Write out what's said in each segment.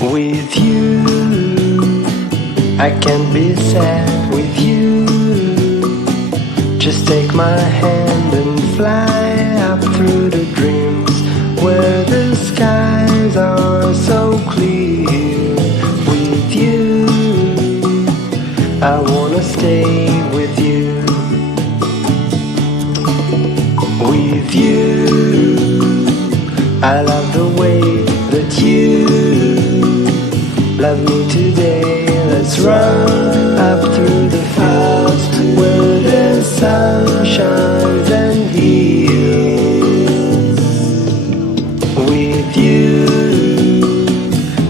With you, I can't be sad with you. Just take my hand and fly up through the dreams where the skies are so clear. With you, I wanna stay with you. With you, I love the way that you love me today. Let's run up through the fields where the sun shines and heals. With you,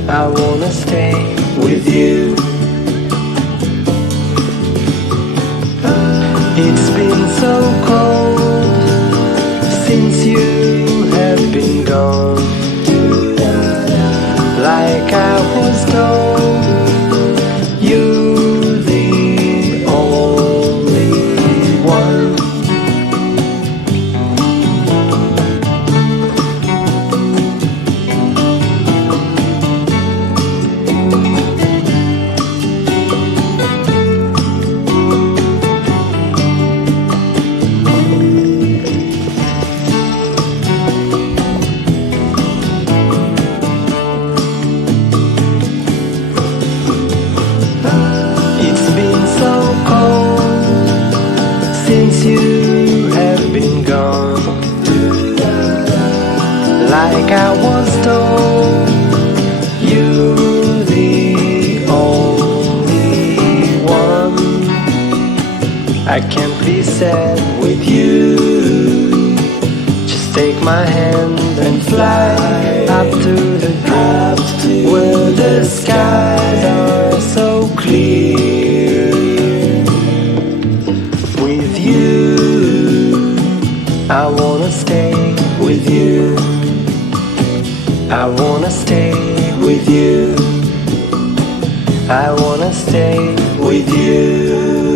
I wanna stay with you. It's been so cold since you have been gone. Like I was told, you're the only one. Since you have been gone, like I was told, you're the only one. I can't be sad with you. Just take my hand and fly up to the dreams where the skies are so clear. With you, I wanna stay with you. I wanna stay with you. I wanna stay with you.